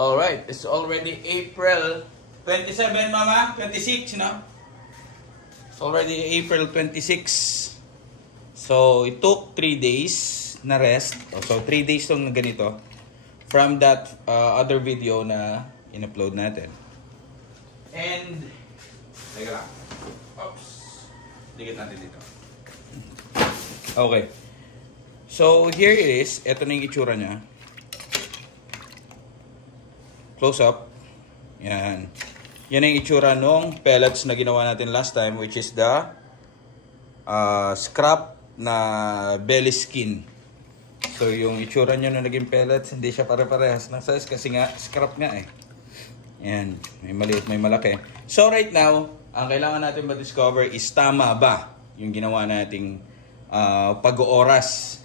Alright, it's already April 27, Mama? 26, no? It's already April 26. So, it took 3 days na rest. So, 3 days tong ganito. From that other video na in-upload natin. And, teka lang. Oops. Dikit natin dito. Okay. So, here it is. Ito na yung itsura niya. Close up. Yan. Yan ang itsura nung pellets na ginawa natin last time, which is the scrap na belly skin. So, yung itsura nyo na naging pellets, hindi siya pare-parehas ng size kasi nga, scrap nga eh. Yan. May maliit, may malaki. So, right now, ang kailangan natin ma-discover is tama ba yung ginawa nating pag-ooras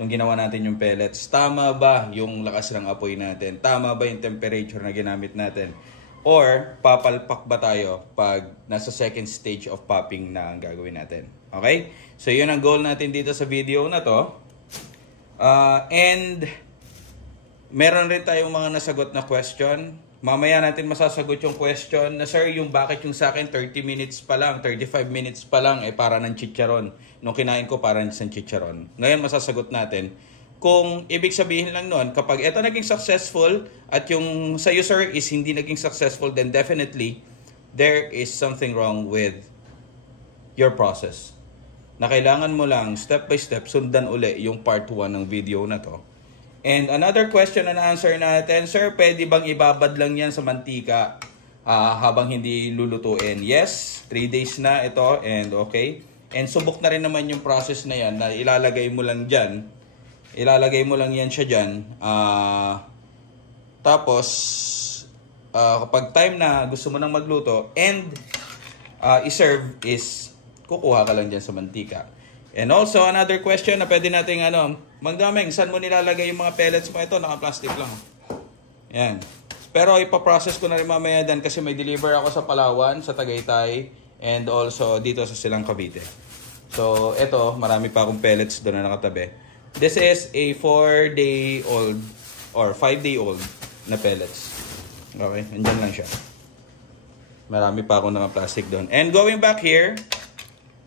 nung ginawa natin yung pellets. Tama ba yung lakas ng apoy natin? Tama ba yung temperature na ginamit natin? Or, papalpak ba tayo pag nasa second stage of popping na ang gagawin natin? Okay? So, yun ang goal natin dito sa video na to. And, meron rin tayong mga nasagot na question. Mamaya natin masasagot yung question na, sir, yung bakit yung sa akin 30 minutes pa lang, 35 minutes pa lang, para ng chicharon. Nung kinain ko, para ng chicharon. Ngayon, masasagot natin kung ibig sabihin lang nun, kapag ito naging successful at yung sa'yo, sir, is hindi naging successful, then definitely, there is something wrong with your process. Na kailangan mo lang, step by step, sundan uli yung part 1 ng video na to. And another question and answer natin, sir, pwede bang ibabad lang yan sa mantika habang hindi lulutuin? Yes, 3 days na ito and okay. And subok na rin naman yung process na yan na ilalagay mo lang dyan. Ilalagay mo lang yan siya dyan. Tapos, kapag time na gusto mo nang magluto and iserve is kukuha ka lang dyan sa mantika. And also, another question na pwede natin, Mang Dameng, saan mo nilalagay yung mga pellets mo? Ito, naka-plastic lang. Yan. Pero ipaprocess ko na rin mamaya dyan kasi may deliver ako sa Palawan, sa Tagaytay, and also dito sa Silang Cavite. So, ito, marami pa akong pellets doon na nakatabi. This is a 4-day-old or 5-day-old na pellets. Okay, andyan lang siya. Marami pa akong naka-plastic doon. And going back here,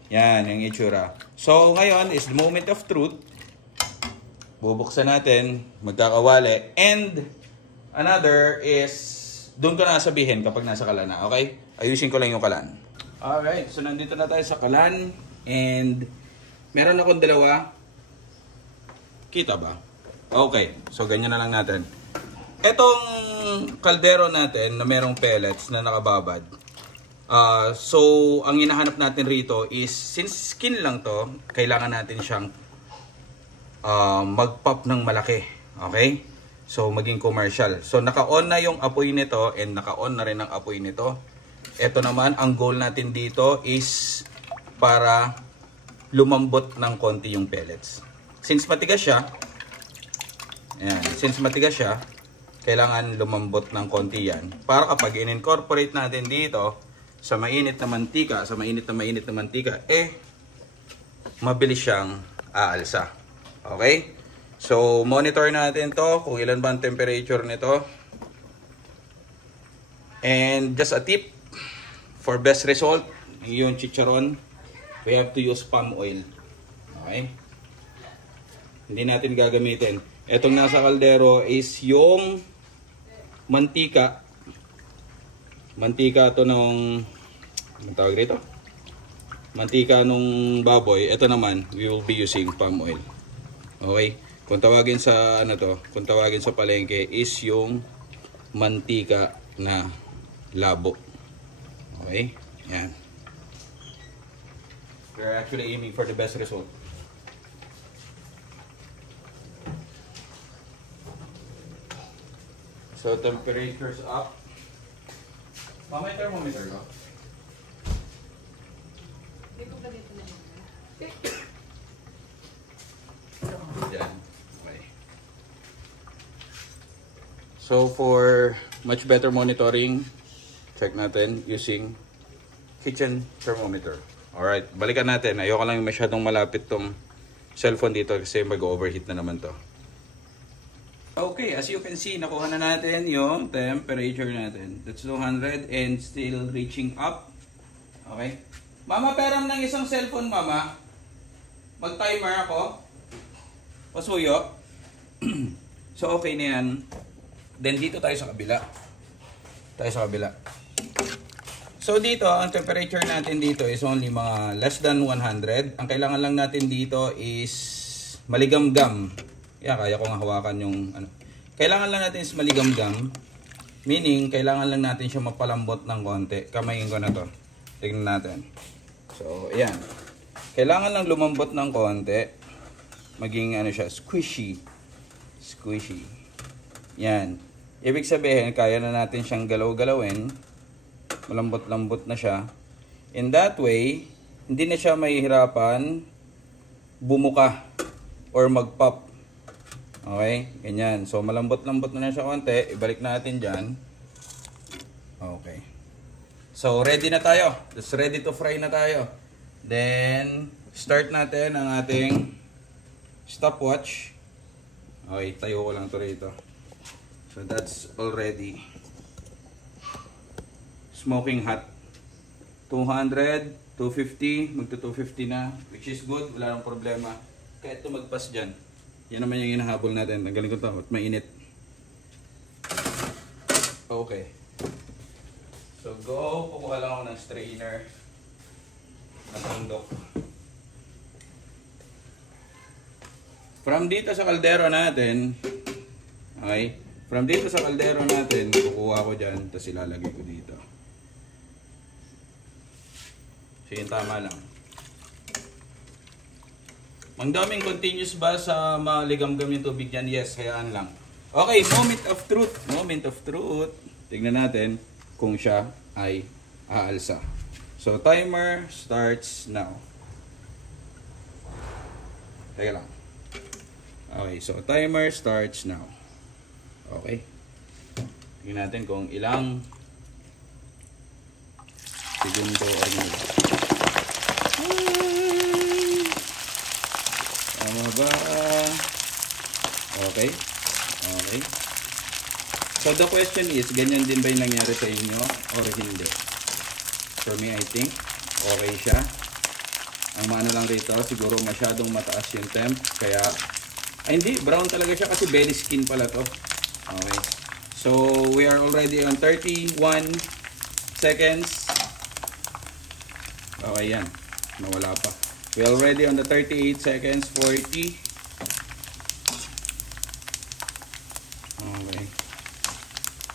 yan, yung itsura. So, ngayon is the moment of truth. Bubuksan natin, magkakawali. And, another is, doon ko na sabihin kapag nasa kalan na. Okay? Ayusin ko lang yung kalan. Alright, so nandito na tayo sa kalan. And, meron akong dalawa. Kita ba? Okay, so ganyan na lang natin. Etong kaldero natin na merong pellets na nakababad. So, ang hinahanap natin rito is, since skin lang to, kailangan natin siyang mag-pop ng malaki. Okay? So, maging commercial. So, naka-on na yung apoy nito and naka-on na rin ang apoy nito. Ito naman, ang goal natin dito is para lumambot ng konti yung pellets. Since matigas siya, kailangan lumambot ng konti yan. Para kapag in-incorporate natin dito, sa mainit na mantika, mabilis siyang aalsa. Okay? So, monitor natin to kung ilan ba ang temperature nito. And just a tip, for best result, yung chicharon, we have to use palm oil. Okay? Hindi natin gagamitin. Itong nasa kaldero is yung mantika. Mantika to nung, anong tawag rito? Mantika nung baboy. Ito naman, we will be using palm oil. Okay? Kung tawagin sa kung tawagin sa palengke is yung mantika na labo. Okay? Yan. We're actually aiming for the best result. So temperature's up. Mama, yung thermometer ko. Dito ba dito na yun? Diyan. Okay. So for much better monitoring, check natin using kitchen thermometer. Alright, balikan natin. Ayoko lang masyadong malapit tong cellphone dito kasi mag-overheat na naman to. Okay, as you can see, nakuha na natin yung temperature natin. That's 200 and still reaching up. Okay. Mama, peram ng isang cellphone, mama. Mag-timer ako. Pasuyo. So, okay na yan. Then, dito tayo sa kabila. So, dito, ang temperature natin dito is only mga less than 100. Ang kailangan lang natin dito is maligamgam. Yeah, kaya ko nga hawakan yung ano. Kailangan lang natin is maligamgam. Meaning, kailangan lang natin siya mapalambot ng konti. Kamayin ko na to. Tignan natin. So, ayan. Kailangan lang lumambot ng konti. Maging ano siya, squishy. Squishy. Yan. Ibig sabihin, kaya na natin siyang galaw-galawin. Malambot-lambot na siya. In that way, hindi na siya mahihirapan bumuka or mag-pop. Okay? Ganyan. So, malambot-lambot na siya konti. Ibalik natin dyan. Okay. So, ready na tayo. Just ready to fry na tayo. Then, start natin ang ating stopwatch. Okay, tayo ko lang to rito. So, that's already smoking hot. 200, 250, magto 250 na. Which is good. Wala nang problema. Kahit tumagpas dyan. Yan naman yung hinahabol natin. Nagaling ko ito. At mainit. Okay. So go. Kukuha lang ako ng strainer. Natundok. From dito sa kaldero natin. Okay. From dito sa kaldero natin. Kukuha ko dyan. Tapos ilalagay ko dito. So yun tama lang. Mangdaming continuous ba sa maligamgam yung tubig dyan? Yes, hayaan lang. Okay, moment of truth. Moment of truth. Tignan natin kung siya ay aalsa. So, timer starts now. Teka lang. Okay, so timer starts now. Okay. Tignan natin kung ilang segundo or minuto. Tama ba? Okay. Okay. So the question is, ganyan din ba yung nangyari sa inyo or hindi? For me, I think okay siya. Ang mana lang rito, siguro masyadong mataas yung temp. Kaya, ay hindi, brown talaga siya kasi belly skin pala to. Okay. So, we are already on 31 seconds. Okay, yan. Nawala pa. We're already on the 38 seconds, 40. Okay.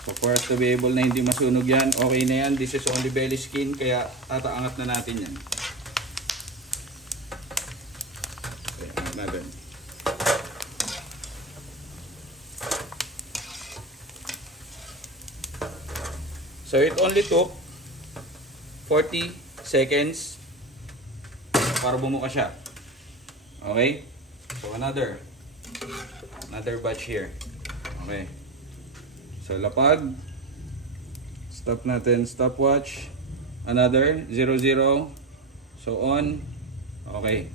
So for us to be able na hindi masunog yan, okay na yan. This is only belly skin, kaya tataangat na natin yan. Okay, angat natin. So it only took 40 seconds para bumuka siya. Okay? So another batch here. Okay. So lapag. Stop natin stopwatch. Another 00. So on. Okay.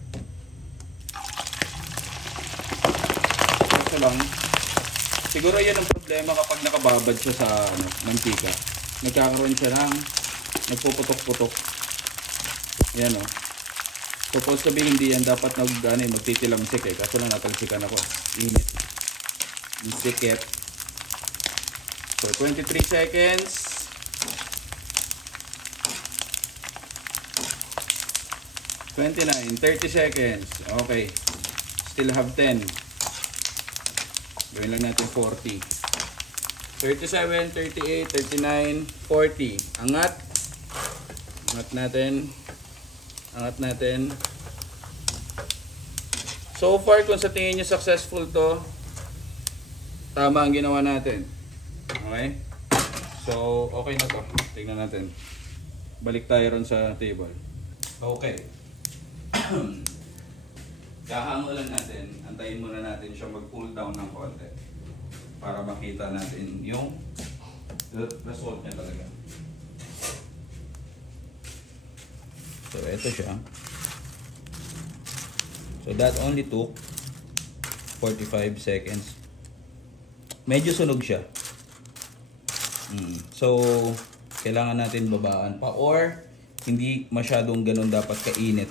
So lang. Siguro yan ang problema kapag nakababad siya sa mantika. Nagkakaroon siya ng nagpuputok-putok. Yan o. Supposed to be hindi yan dapat magtitilamsik eh. Kaso lang natalsikan ako. Init. Insikit. So 23 seconds. 29, 30 seconds. Okay. Still have 10. Gawin lang natin 40. 37, 38, 39, 40. Angat. Angat natin. Angat natin. So far, kung sa tingin nyo successful to, tama ang ginawa natin. Okay? So, okay na to. Tingnan natin. Balik tayo ron sa table. Okay. Kahango lang natin. Antayin muna natin siya mag-cool down ng konti. Para makita natin yung result niya talaga. So, ito siya. So, that only took 45 seconds. medyo sunog siya. So, kailangan natin babaan pa or hindi masyadong ganun dapat kainit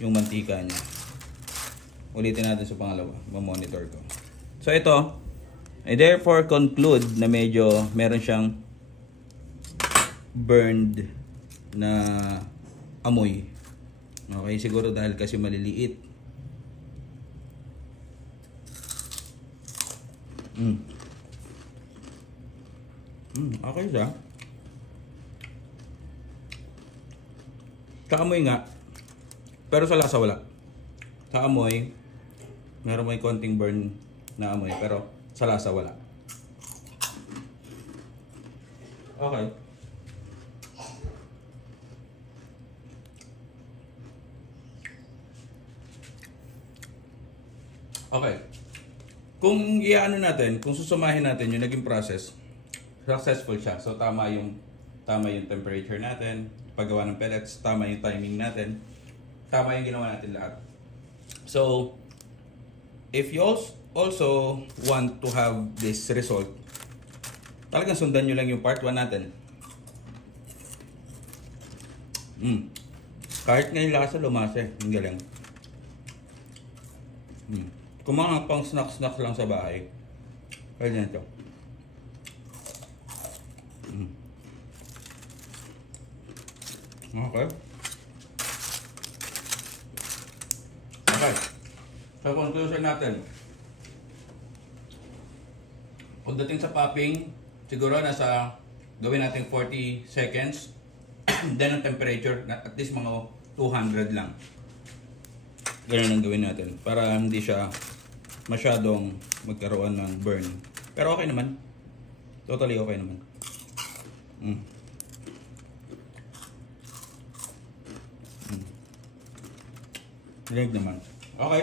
yung mantika niya. Ulitin natin sa pangalawa. Ma-monitor ko. So, ito. I therefore conclude na medyo meron siyang burned na amoy. Okay, siguro dahil kasi maliliit. Okay siya. Sa amoy nga, pero sa lasa wala. Sa amoy, meron may konting burn na amoy, pero sa lasa wala. Okay. Okay. Kung iano natin, kung susumahin natin yung naging process, successful siya. So tama yung temperature natin, paggawa ng pellets, tama yung timing natin, tama yung ginawa natin lahat. So if you also want to have this result, talagang sundan nyo lang yung part 1 natin. Kahit ngayon lasa, lumasa eh. Ang galing. Kung mga pang snacks lang sa bahay, pwede na ito. Okay. Okay. So, conclusion natin. Pagdating sa popping, siguro nasa gawin natin 40 seconds. Then ang temperature, at least mga 200 lang. Ganun ang gawin natin. Para hindi siya masyadong magkaroon ng burn. Pero okay naman. Totally okay naman. Leg naman. Okay.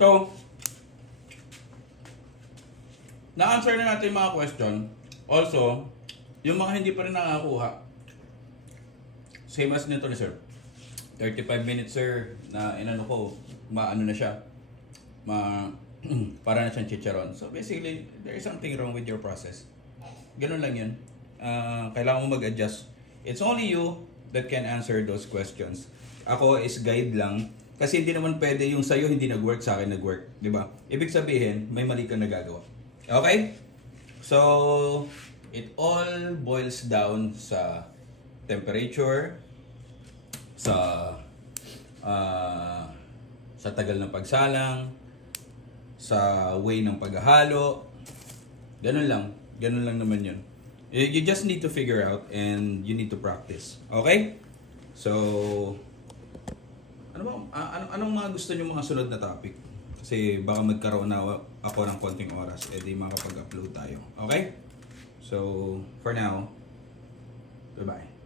So, na-answer na natin yung mga question. Also, yung mga hindi pa rin nakakuha, same as nito ni sir. 35 minutes sir, na inano ko, maano na siya. Para na siyang chicharon. So basically, there is something wrong with your process. Ganun lang yun. Kailangan mo mag-adjust. It's only you that can answer those questions. Ako is guide lang. Kasi hindi naman pwede yung sa'yo hindi nag-work, sa akin nag-work. Diba? Ibig sabihin, may mali kang nagagawa. Okay? So, it all boils down sa temperature, sa tagal ng pagsalang, sa way ng paghahalo. Ganun lang naman yun. You just need to figure out and you need to practice. Okay? So, anong mga gusto niyo mga sunod na topic? Kasi baka magkaroon na ako ng konting oras, di makapag-upload tayo. Okay? So, for now, bye-bye.